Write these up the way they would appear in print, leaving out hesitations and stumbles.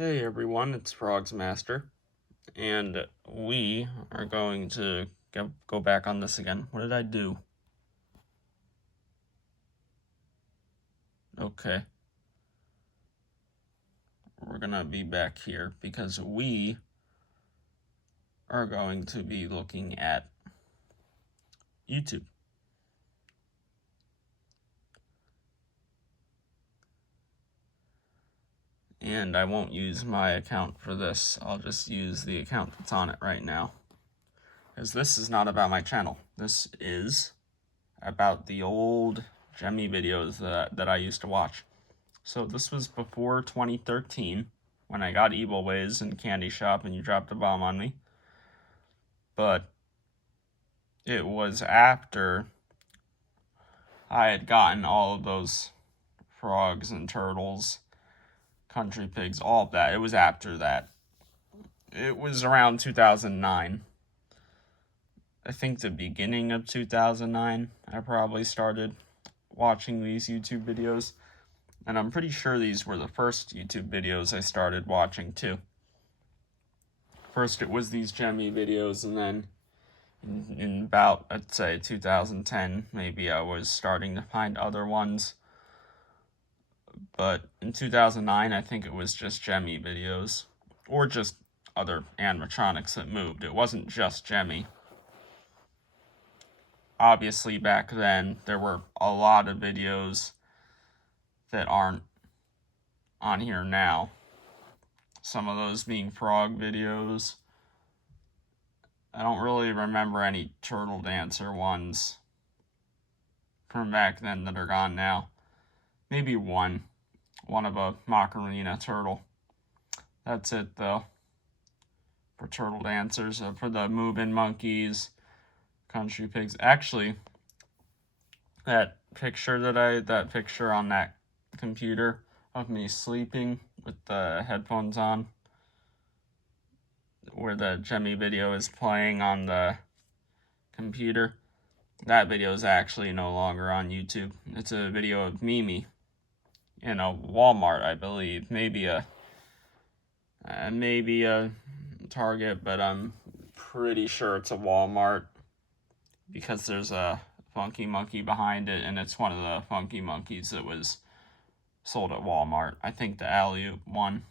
Hey everyone, it's Frogz Master, and we are going to go back on this again. What did I do? Okay, we're gonna be back here because we are going to be looking at YouTube. And I won't use my account for this, I'll just use the account that's on it right now. Because this is not about my channel, this is about the old Gemmy videos that I used to watch. So this was before 2013, when I got Evil Ways in Candy Shop and you dropped a bomb on me. But it was after I had gotten all of those frogs and turtles, country pigs, all of that. It was after that. It was around 2009. I think the beginning of 2009, I probably started watching these YouTube videos. And I'm pretty sure these were the first YouTube videos I started watching too. First it was these Gemmy videos, and then in about, I'd say, 2010, maybe I was starting to find other ones. But in 2009, I think it was just Gemmy videos, or just other animatronics that moved. It wasn't just Gemmy. Obviously, back then, there were a lot of videos that aren't on here now. Some of those being frog videos. I don't really remember any Turtle Dancer ones from back then that are gone now. Maybe one of a Macarena turtle. That's it though. For Turtle Dancers, for the Moving Monkeys, Country Pigs. Actually, that picture on that computer of me sleeping with the headphones on, where the Gemmy video is playing on the computer, that video is actually no longer on YouTube. It's a video of Mimi in a Walmart, I believe. Maybe a Target, but I'm pretty sure it's a Walmart because there's a funky monkey behind it, and it's one of the funky monkeys that was sold at Walmart. I think the alley-oop one.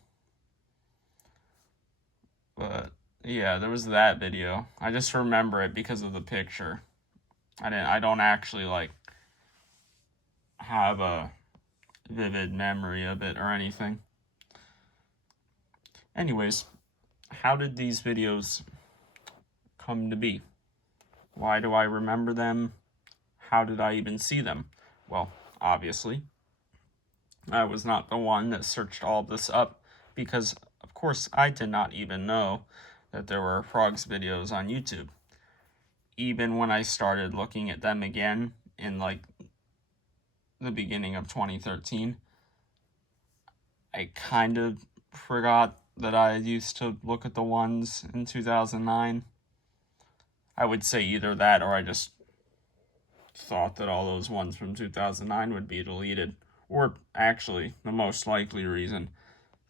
But yeah, there was that video. I just remember it because of the picture. I don't actually like have a vivid memory of it or anything. Anyways, how did these videos come to be? Why do I remember them? How did I even see them? Well, obviously, I was not the one that searched all this up, because, of course, I did not even know that there were Frogz videos on YouTube. Even when I started looking at them again in, like, the beginning of 2013, I kind of forgot that I used to look at the ones in 2009. I would say either that, or I just thought that all those ones from 2009 would be deleted. Or actually, the most likely reason,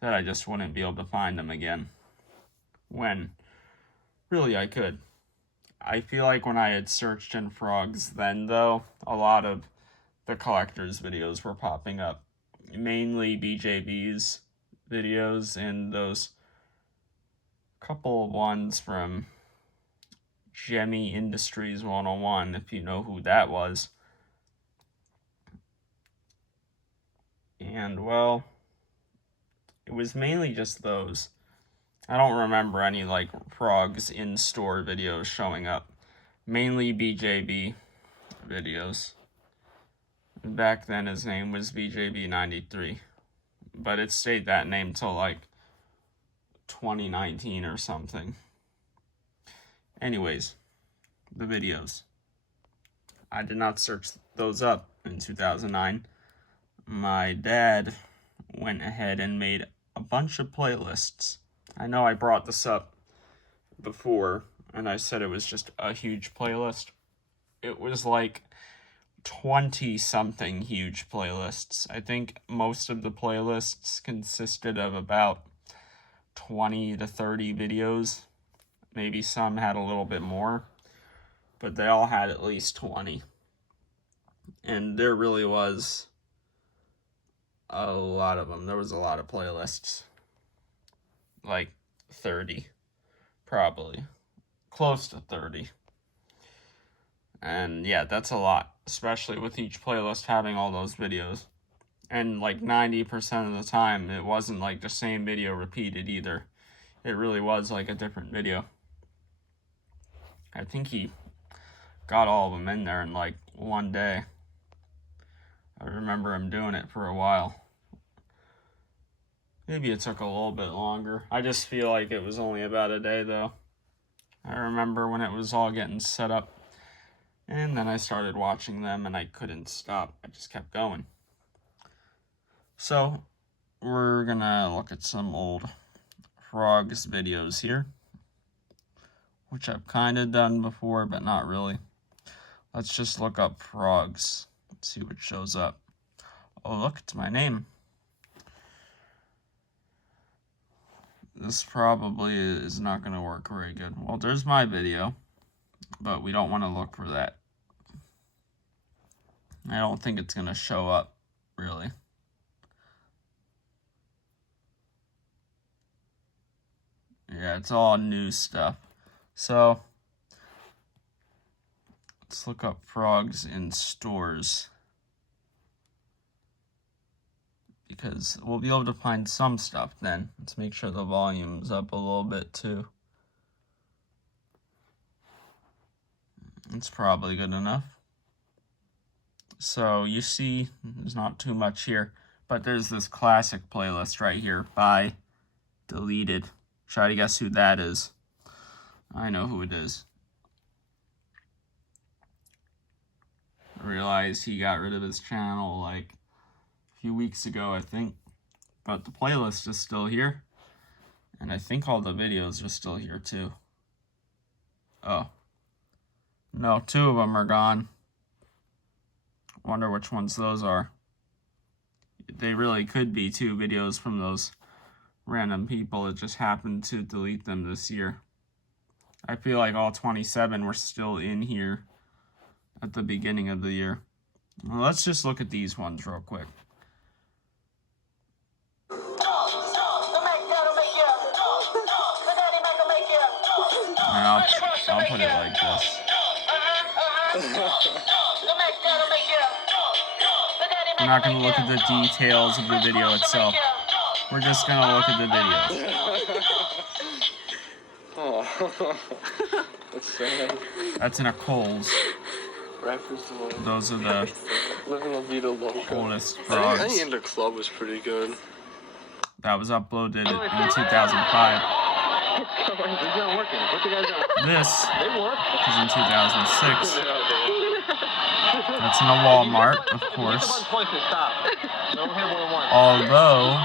that I just wouldn't be able to find them again. When really I could. I feel like when I had searched in Frogz then, though, a lot of the collector's videos were popping up. Mainly BJB's videos and those couple of ones from Gemmy Industries 101, if you know who that was. And, well, it was mainly just those. I don't remember any, like, Frogz in-store videos showing up. Mainly BJB videos. Back then his name was BJB93. But it stayed that name till, like, 2019 or something. Anyways, the videos. I did not search those up in 2009. My dad went ahead and made a bunch of playlists. I know I brought this up before, and I said it was just a huge playlist. It was like 20-something huge playlists. I think most of the playlists consisted of about 20 to 30 videos. Maybe some had a little bit more, but they all had at least 20. And there really was a lot of them. There was a lot of playlists. Like 30, probably. Close to 30. And yeah, that's a lot, especially with each playlist having all those videos. And like 90% of the time, it wasn't like the same video repeated either. It really was like a different video. I think he got all of them in there in like one day. I remember him doing it for a while. Maybe it took a little bit longer. I just feel like it was only about a day though. I remember when it was all getting set up. And then I started watching them and I couldn't stop. I just kept going. So, we're gonna look at some old Frogz videos here, which I've kind of done before, but not really. Let's just look up Frogz. Let's see what shows up. Oh, look, it's my name. This probably is not going to work very good. Well, there's my video, but we don't want to look for that. I don't think it's going to show up, really. Yeah, it's all new stuff. So, let's look up Frogz in stores. Because we'll be able to find some stuff then. Let's make sure the volume's up a little bit too. It's probably good enough. So you see, there's not too much here, but there's this classic playlist right here by Deleted. Try to guess who that is. I know who it is. I realized he got rid of his channel like a few weeks ago, I think. But the playlist is still here. And I think all the videos are still here too. Oh. No, 2 of them are gone. Wonder which ones those are. They really could be 2 videos from those random people that just happened to delete them this year. I feel like all 27 were still in here at the beginning of the year. Well, let's just look at these ones real quick. And I'll put it like this. We're not going to look at the details of the video itself. We're just going to look at the videos. Oh, that's sad. That's in a Kohl's. Those are the oldest Frogz. I think the club was pretty good. That was uploaded in 2005. This is in 2006. That's in a Walmart, of course. Although,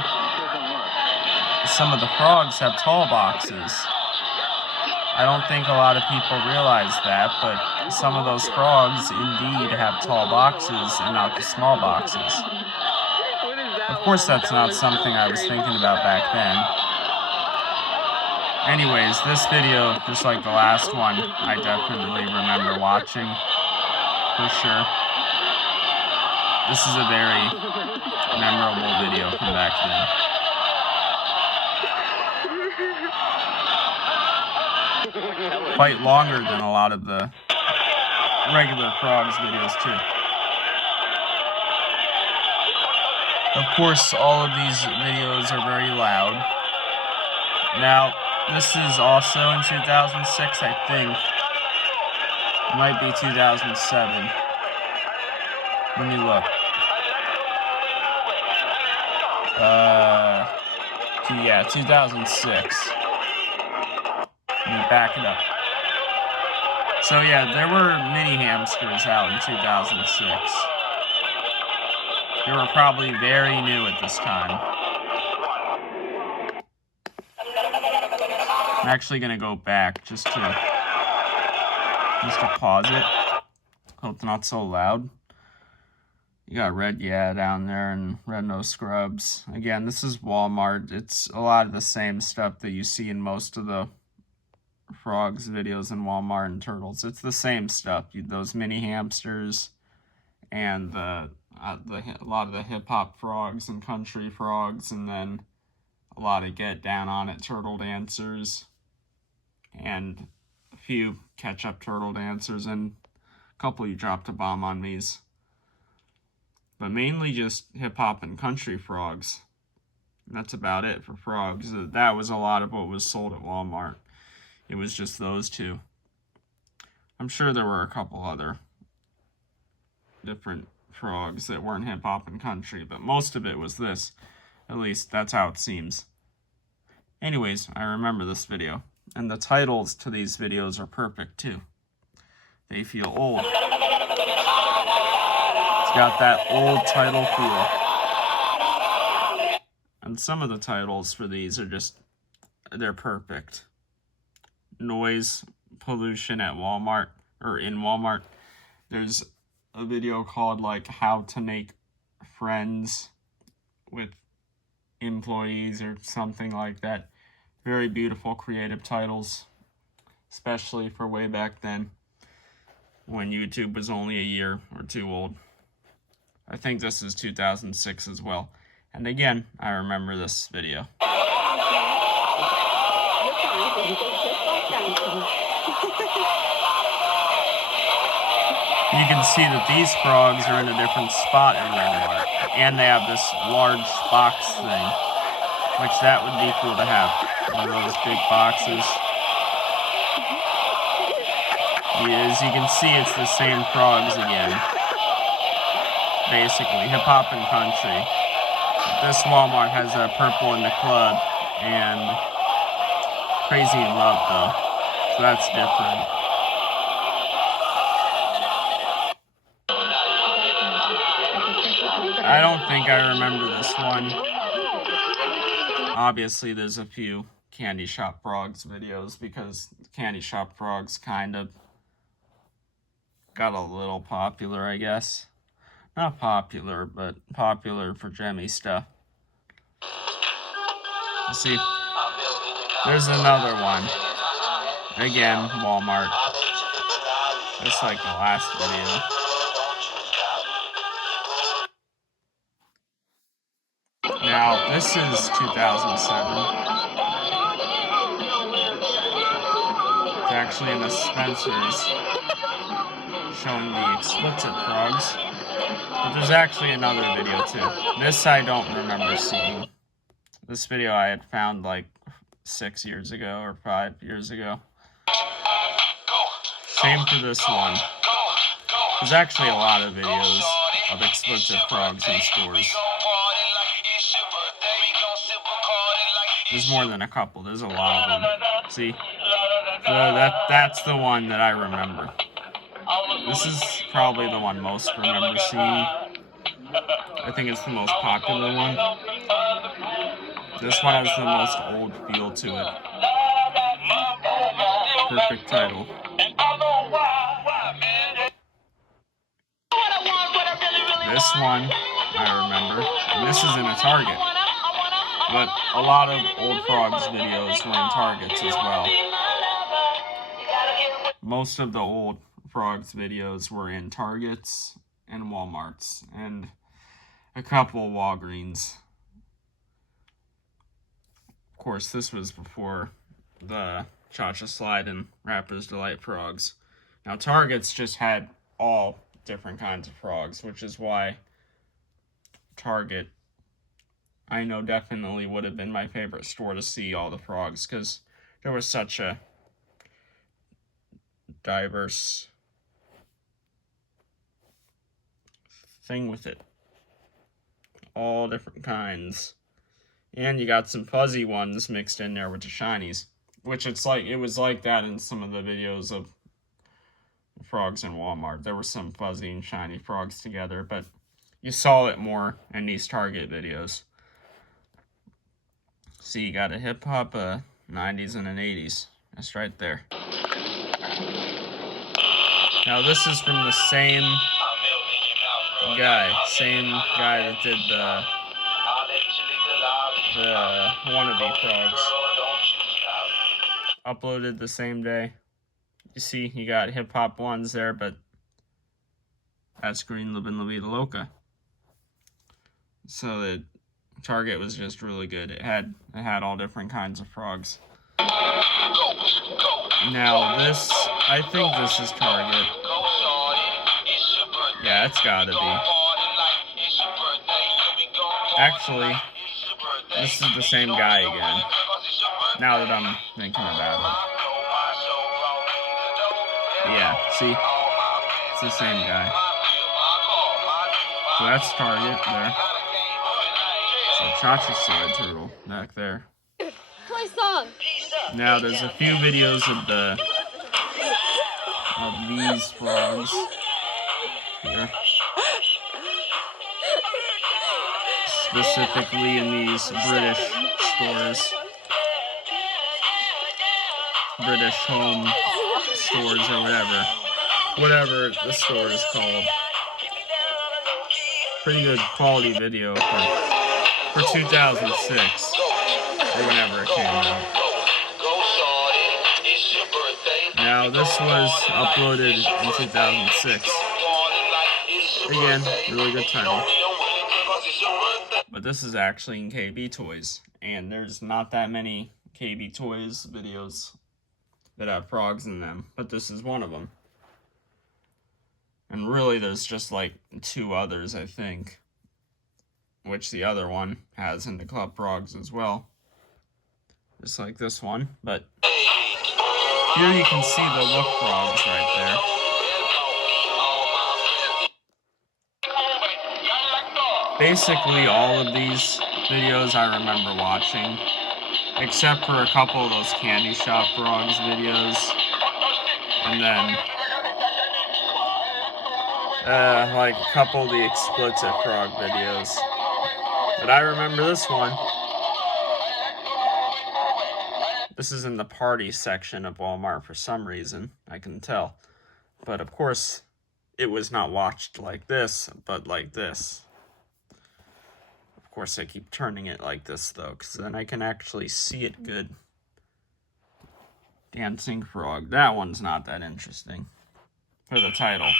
some of the Frogz have tall boxes. I don't think a lot of people realize that, but some of those Frogz indeed have tall boxes and not the small boxes. Of course, that's not something I was thinking about back then. Anyways, this video, just like the last one, I definitely remember watching, for sure. This is a very memorable video from back then. Quite longer than a lot of the regular Frogz videos, too. Of course, all of these videos are very loud. Now, this is also in 2006, I think. It might be 2007. Let me look. Yeah, 2006. Let me back it up. So yeah, there were mini hamsters out in 2006. They were probably very new at this time. I'm actually gonna go back just to pause it. Hope it's not so loud. You got Red Yeah down there and Red No Scrubs. Again, this is Walmart. It's a lot of the same stuff that you see in most of the Frogz videos in Walmart and Turtles. It's the same stuff. Those mini hamsters and a lot of the hip hop frogs and country frogs, and then a lot of get down on it turtle dancers, and a few catch up turtle dancers, and a couple you dropped a bomb on me's. But mainly just hip hop and country frogs. And that's about it for Frogz. That was a lot of what was sold at Walmart. It was just those two. I'm sure there were a couple other different frogs that weren't hip hop and country, but most of it was this. At least that's how it seems. Anyways, I remember this video. And the titles to these videos are perfect too. They feel old. It's got that old title feel. And some of the titles for these are just, they're perfect. Noise pollution at Walmart, or in Walmart. There's a video called like how to make friends with employees or something like that. Very beautiful creative titles, especially for way back then when YouTube was only a year or two old. I think this is 2006 as well. And again, I remember this video. You can see that these frogs are in a different spot in Walmart. And they have this large box thing, which that would be cool to have. One of those big boxes. As you can see, it's the same frogs again. Basically, hip hop and country. This Walmart has a Purple in the Club and Crazy in Love though. So that's different. I don't think I remember this one. Obviously, there's a few Candy Shop Frogz videos because Candy Shop Frogz kind of got a little popular, I guess. Not popular, but popular for Jemmy stuff. You see, there's another one. Again, Walmart. Just like the last video. Now, this is 2007. It's actually in the Spencer's showing the explicit frogs. But there's actually another video too. This I don't remember seeing. This video I had found like 6 years ago or 5 years ago. Same for this one. There's actually a lot of videos of explicit frogs in stores. There's more than a couple. There's a lot of them. See? So that's the one that I remember. This is probably the one most remember seeing. I think it's the most popular one. This one has the most old feel to it. Perfect title. This one, I remember. And this is in a Target. But a lot of old Frogz videos were in Targets as well. Most of the old Frogz videos were in Targets and Walmarts. And a couple Walgreens. Of course, this was before the Cha-Cha Slide and Rapper's Delight frogs. Now, Targets just had all different kinds of frogs, which is why Target, I know, definitely would have been my favorite store to see all the frogs, because there was such a diverse thing with it. All different kinds. And you got some fuzzy ones mixed in there with the shinies. Which it was like that in some of the videos of Frogz in Walmart. There were some fuzzy and shiny frogs together, but you saw it more in these Target videos. See, you got a hip-hop, 90s, and an 80s. That's right there. Now, this is from the same guy, same guy that did the wannabe Frogz. Uploaded the same day. You see, you got hip hop ones there, but that's Green Livin' La Vida Loca. So the Target was just really good. It had all different kinds of frogs. Now this, I think this is Target. Yeah, it's gotta be. Actually, this is the same guy again. Now that I'm thinking about it. Yeah, see? It's the same guy. So that's Target there. So Chacha's Side Turtle back there. Play song. Now there's a few videos of these frogs here. Specifically in these British stores. British home stores or whatever the store is called. Pretty good quality video for 2006 or whenever it came out. Now this was uploaded in 2006. Again, really good title. But this is actually in KB Toys, and there's not that many KB Toys videos that have frogs in them, but this is one of them. And really there's just like 2 others, I think, which the other one has in the Club Frogz as well, just like this one. But here you can see the look frogs right there. Basically all of these videos I remember watching, except for a couple of those Candy Shop Frogz videos, and then like a couple of the Explicit Frog videos. But I remember this one. This is in the party section of Walmart for some reason, I can tell. But of course, it was not watched like this, but like this. Of course, I keep turning it like this, though, because then I can actually see it good. Dancing Frog. That one's not that interesting for the title.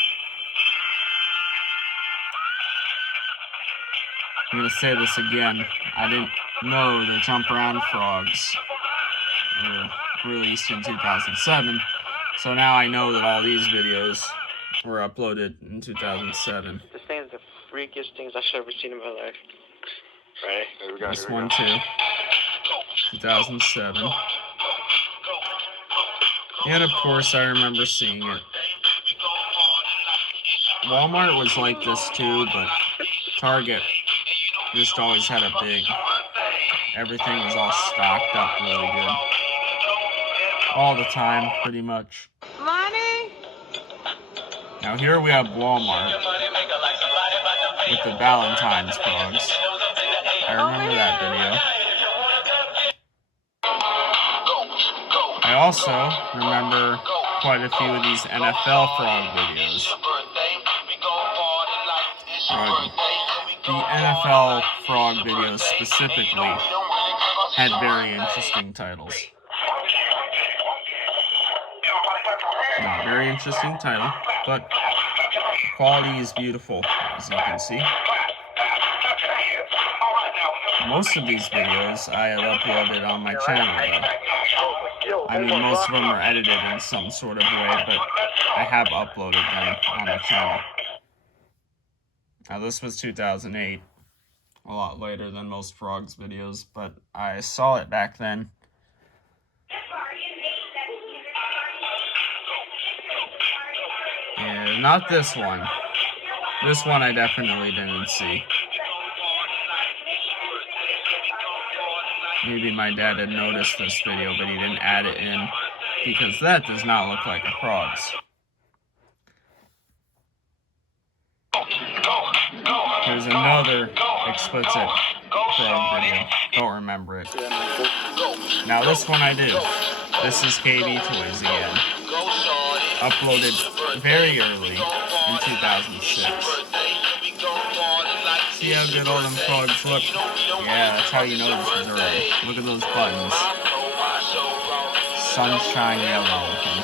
I'm going to say this again. I didn't know the Jump Around Frogs were released in 2007, so now I know that all these videos were uploaded in 2007. This thing is the freakiest things I've ever seen in my life. Right? Here we go. This one too. 2007. And of course, I remember seeing it. Walmart was like this too, but Target just always had a big. Everything was all stocked up really good. All the time, pretty much. Mommy? Now here we have Walmart with the Valentine's frogs. I remember that video. I also remember quite a few of these NFL frog videos. The NFL frog videos specifically had very interesting titles. Not very interesting title, but the quality is beautiful, as you can see. Most of these videos I have uploaded on my channel, though. I mean, most of them are edited in some sort of way, but I have uploaded them on the channel. Now, this was 2008, a lot later than most Frogz videos, but I saw it back then. And not this one. This one I definitely didn't see. Maybe my dad had noticed this video, but he didn't add it in, because that does not look like a Frogz. There's another explicit frog video. Don't remember it. Now this one I do. This is KB Toys again. Uploaded very early in 2006. See how good all them frogs look? Yeah, that's how you know this is early. Look at those buttons. Sunshine yellow looking.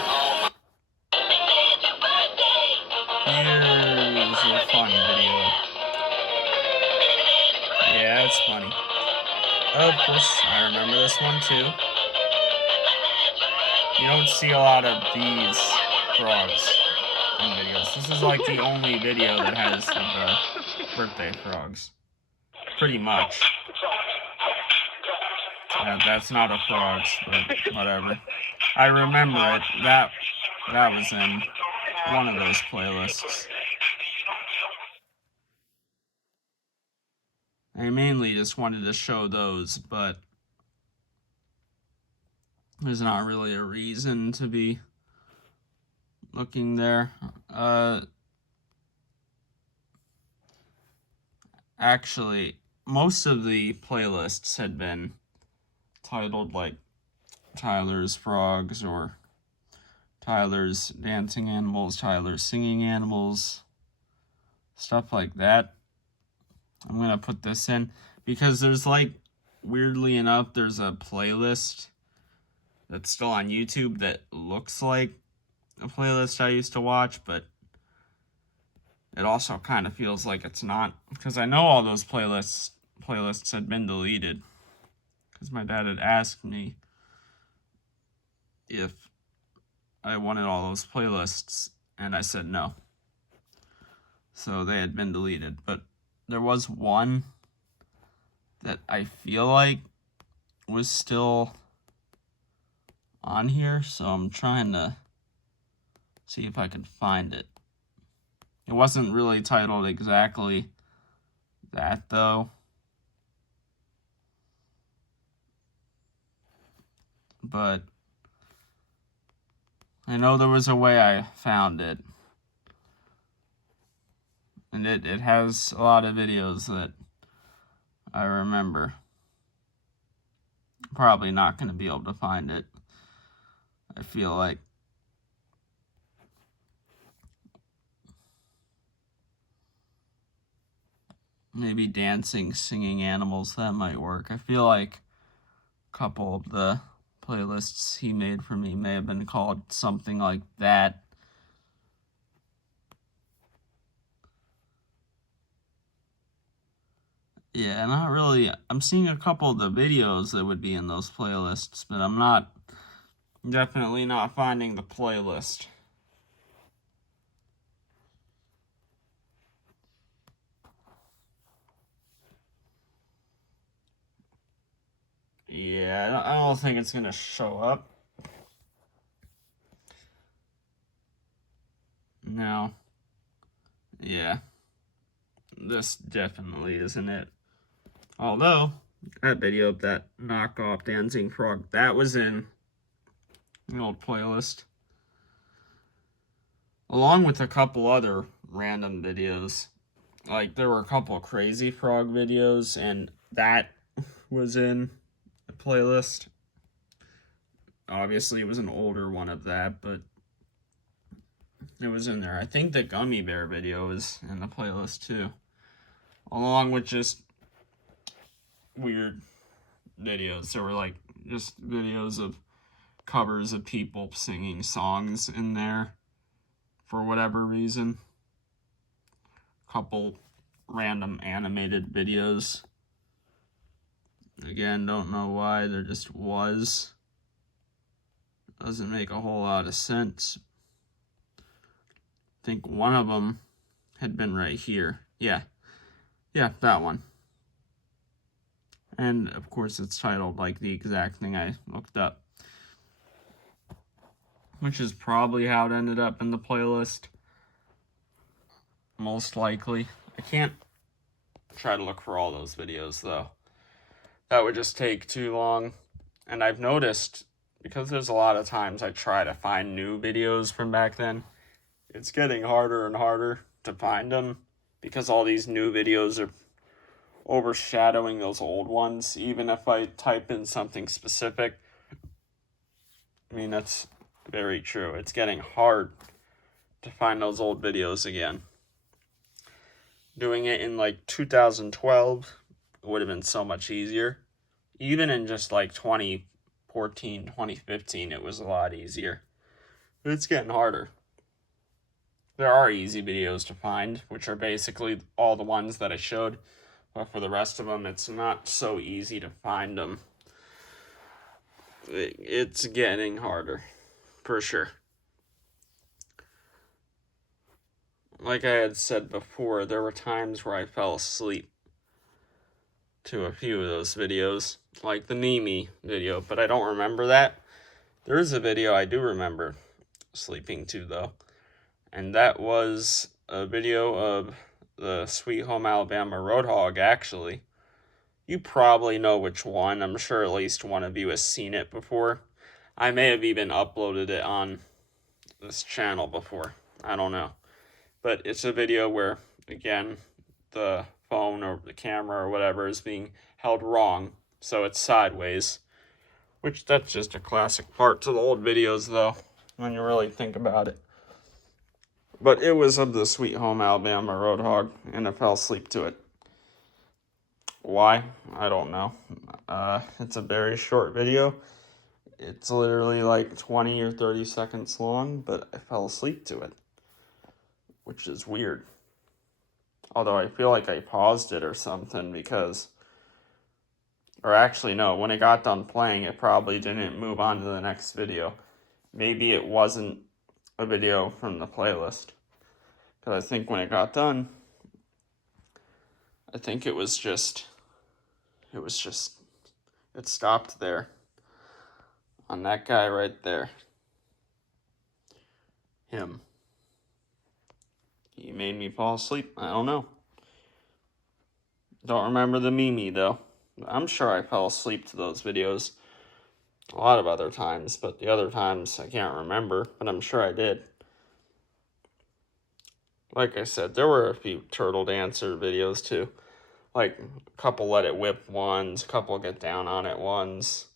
Here's a fun video. Yeah, it's funny. Of course, I remember this one too. You don't see a lot of these frogs in videos. This is like the only video that has the birthday frogs. Pretty much. Yeah, that's not a frogs, but whatever. I remember it. That was in one of those playlists. I mainly just wanted to show those, but there's not really a reason to be looking there. Actually, most of the playlists had been titled like Tyler's Frogs or Tyler's Dancing Animals, Tyler's Singing Animals, stuff like that. I'm going to put this in because there's like, weirdly enough, there's a playlist that's still on YouTube that looks like a playlist I used to watch, but it also kind of feels like it's not, because I know all those playlists had been deleted, because my dad had asked me if I wanted all those playlists, and I said no. So they had been deleted, but there was one that I feel like was still on here, so I'm trying to see if I can find it. It wasn't really titled exactly that, though. But I know there was a way I found it. And it has a lot of videos that I remember. Probably not going to be able to find it, I feel like. Maybe dancing, singing animals, that might work. I feel like a couple of the playlists he made for me may have been called something like that. Yeah, not really. I'm seeing a couple of the videos that would be in those playlists, but I'm definitely not finding the playlist. Yeah, I don't think it's gonna show up. No. Yeah. This definitely isn't it. Although, that video of that knockoff dancing frog, that was in the old playlist. Along with a couple other random videos. Like, there were a couple of crazy frog videos, and that was in the playlist. Obviously, it was an older one of that, but it was in there. I think the gummy bear video was in the playlist, too. Along with just weird videos. There were like just videos of covers of people singing songs in there for whatever reason. Couple random animated videos. Again, don't know why, there just was. Doesn't make a whole lot of sense. I think one of them had been right here. Yeah, that one. And, of course, it's titled like the exact thing I looked up. Which is probably how it ended up in the playlist. Most likely. I can't try to look for all those videos, though. That would just take too long. And I've noticed, because there's a lot of times I try to find new videos from back then, it's getting harder and harder to find them. Because all these new videos are overshadowing those old ones, even if I type in something specific. I mean, that's very true. It's getting hard to find those old videos again. Doing it in like 2012 would have been so much easier. Even in just like 2014, 2015, it was a lot easier. But it's getting harder. There are easy videos to find, which are basically all the ones that I showed. But for the rest of them, it's not so easy to find them. It's getting harder, for sure. Like I had said before, there were times where I fell asleep to a few of those videos, like the Mimi video, but I don't remember that. There is a video I do remember sleeping to, though, and that was a video of the Sweet Home Alabama Roadhog, actually. You probably know which one. I'm sure at least one of you has seen it before. I may have even uploaded it on this channel before. I don't know. But it's a video where, again, the phone or the camera or whatever is being held wrong, so it's sideways. Which, that's just a classic part to the old videos, though, when you really think about it. But it was of the Sweet Home Alabama Roadhog, and I fell asleep to it. Why? I don't know. It's a very short video. It's literally like 20 or 30 seconds long, but I fell asleep to it, which is weird. Although I feel like I paused it or something because, or actually no, when it got done playing, it probably didn't move on to the next video. Maybe it wasn't a video from the playlist. Because I think when it got done, I think it stopped there. On that guy right there. Him. He made me fall asleep. I don't know. Don't remember the Mimi, though. I'm sure I fell asleep to those videos a lot of other times, but the other times I can't remember, but I'm sure I did. Like I said, there were a few Turtle Dancer videos, too. Like, a couple Let It Whip ones, a couple Get Down on It ones.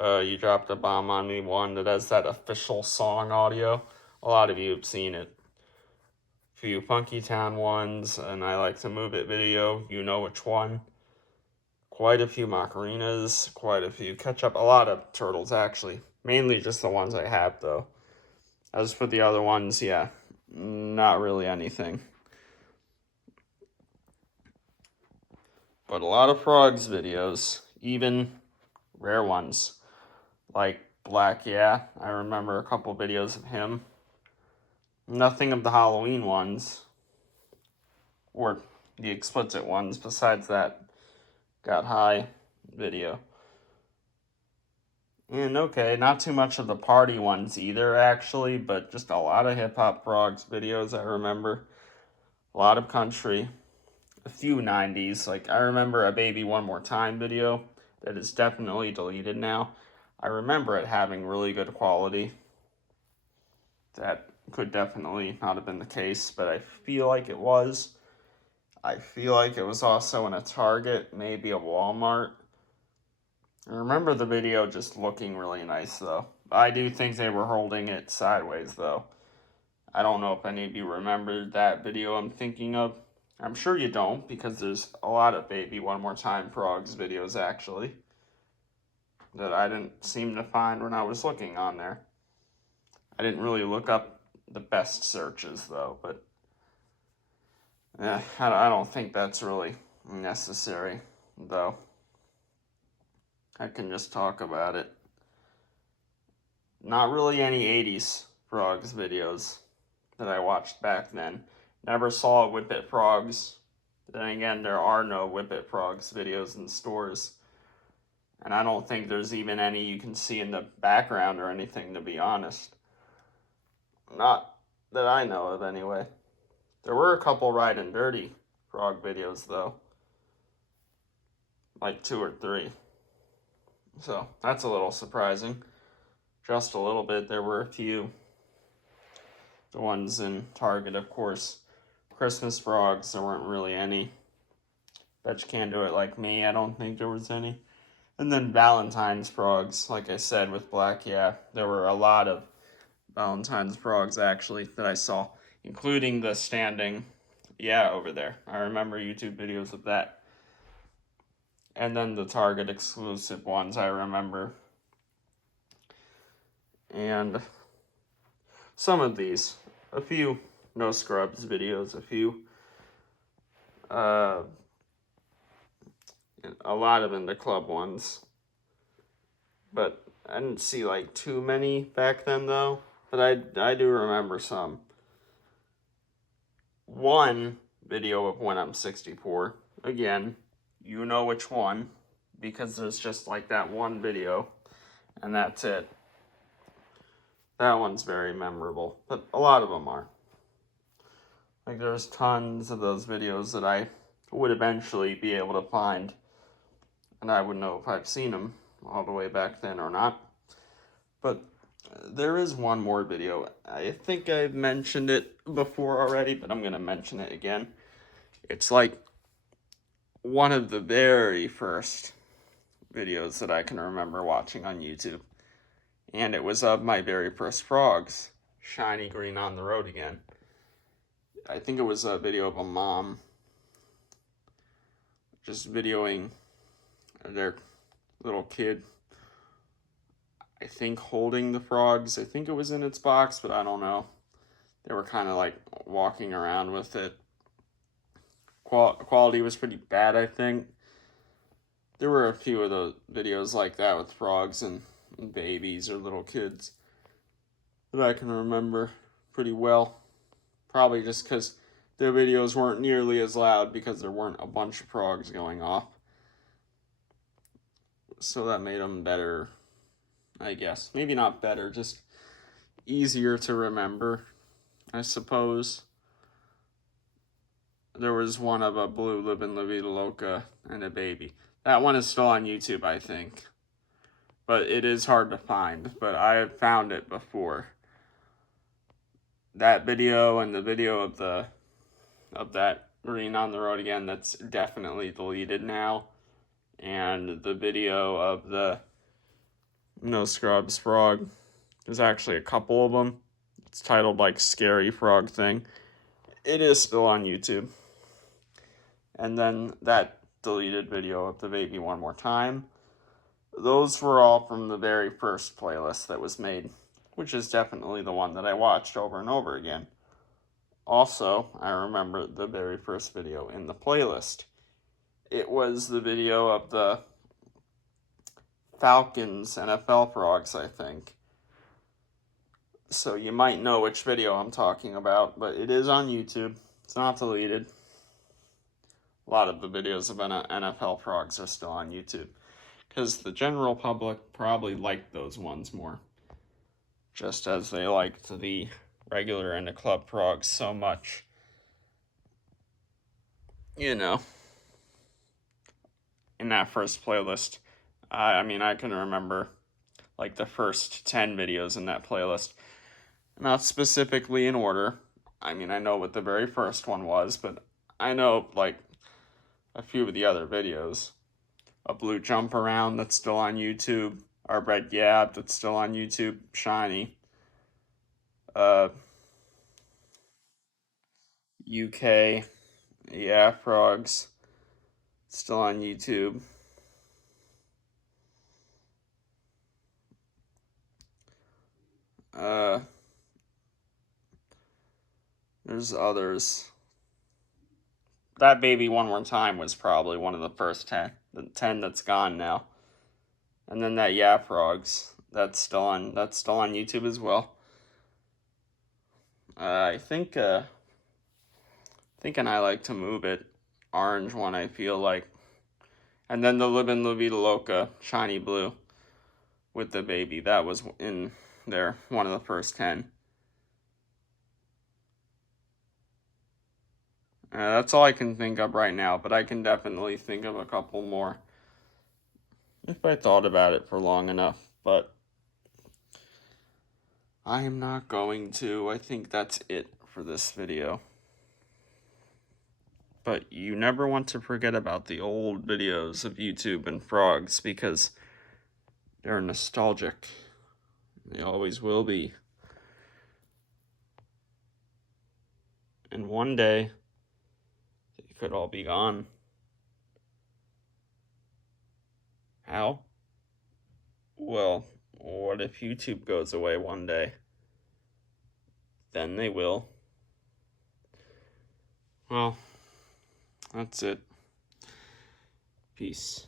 You Dropped a Bomb on Me one that has that official song audio. A lot of you have seen it. A few Funky Town ones, and I Like to Move It video, you know which one. Quite a few Macarinas, quite a few Ketchup, a lot of Turtles actually. Mainly just the ones I have though. As for the other ones, yeah, not really anything. But a lot of Frogz videos, even rare ones. Like Black, yeah, I remember a couple videos of him. Nothing of the Halloween ones. Or the explicit ones, besides that Got High video. And okay, not too much of the party ones either, actually, but just a lot of hip-hop Frogz videos I remember. A lot of country. A few 90s. Like, I remember a Baby One More Time video that is definitely deleted now. I remember it having really good quality. That could definitely not have been the case, but I feel like it was. I feel like it was also in a Target, maybe a Walmart. I remember the video just looking really nice, though. I do think they were holding it sideways, though. I don't know if any of you remember that video I'm thinking of. I'm sure you don't, because there's a lot of Baby One More Time Frogz videos, actually, that I didn't seem to find when I was looking on there. I didn't really look up the best searches, though, but I don't think that's really necessary, though. I can just talk about it. Not really any 80s Frogz videos that I watched back then. Never saw Whip It Frogz. Then again, there are no Whip It Frogz videos in stores. And I don't think there's even any you can see in the background or anything, to be honest. Not that I know of, anyway. There were a couple Ride and Dirty Frog videos, though. Like 2 or 3. So, that's a little surprising. Just a little bit. There were a few. The ones in Target, of course. Christmas Frogz, there weren't really any. Bet you can't do it like me, I don't think there was any. And then Valentine's Frogz, like I said, with Black, yeah. There were a lot of Valentine's Frogz, actually, that I saw. Including the standing Yeah, over there. I remember YouTube videos of that. And then the Target exclusive ones I remember. And some of these. A few No Scrubs videos. A few. A lot of In the Club ones. But I didn't see like too many back then though. But I do remember some. One video of When I'm 64. Again, you know which one. Because there's just like that one video. And that's it. That one's very memorable. But a lot of them are. Like there's tons of those videos that I would eventually be able to find. And I wouldn't know if I've seen them all the way back then or not. But there is one more video. I think I've mentioned it before already, but I'm going to mention it again. It's like one of the very first videos that I can remember watching on YouTube. And it was of my very first Frogz, Shiny Green on the Road Again. I think it was a video of a mom just videoing their little kid, I think holding the frogs. I think it was in its box, but I don't know. They were kind of like walking around with it. Quality was pretty bad, I think. There were a few of those videos like that with frogs and babies or little kids that I can remember pretty well. Probably just because their videos weren't nearly as loud because there weren't a bunch of frogs going off. So that made them better, I guess. Maybe not better, just easier to remember, I suppose. There was one of a blue living La Vida Loca and a baby. That one is still on YouTube, I think. But it is hard to find, but I have found it before. That video and the video of that Green on the Road Again, that's definitely deleted now. And the video of the No Scrubs frog, there's actually a couple of them. It's titled like Scary Frog Thing. It is still on YouTube. And then that deleted video of the baby one more time. Those were all from the very first playlist that was made, which is definitely the one that I watched over and over again. Also, I remember the very first video in the playlist. It was the video of the Falcons NFL frogs, I think. So you might know which video I'm talking about, but it is on YouTube. It's not deleted. A lot of the videos of NFL frogs are still on YouTube, because the general public probably liked those ones more, just as they liked the regular In the Club frogs so much. You know, in that first playlist, I mean, I can remember like the first 10 videos in that playlist. Not specifically in order. I mean, I know what the very first one was, but I know like a few of the other videos. A blue jump around that's still on YouTube. Our red yab that's still on YouTube. Shiny. UK. Yeah, Frogz. Still on YouTube. There's others. That baby one more time was probably one of the first 10. The 10 that's gone now. And then that Yeah Frogz. That's still on YouTube as well. I think and I Like to Move It. Orange one, I feel like. And then the Livin' La Vida Loca, Shiny Blue, with the baby. That was in there, one of the first 10. That's all I can think of right now, but I can definitely think of a couple more if I thought about it for long enough, but I am not going to. I think that's it for this video. But you never want to forget about the old videos of YouTube and Frogz, because they're nostalgic. They always will be. And one day, It could all be gone. How? Well, what if YouTube goes away one day? Then they will. Well, that's it. Peace.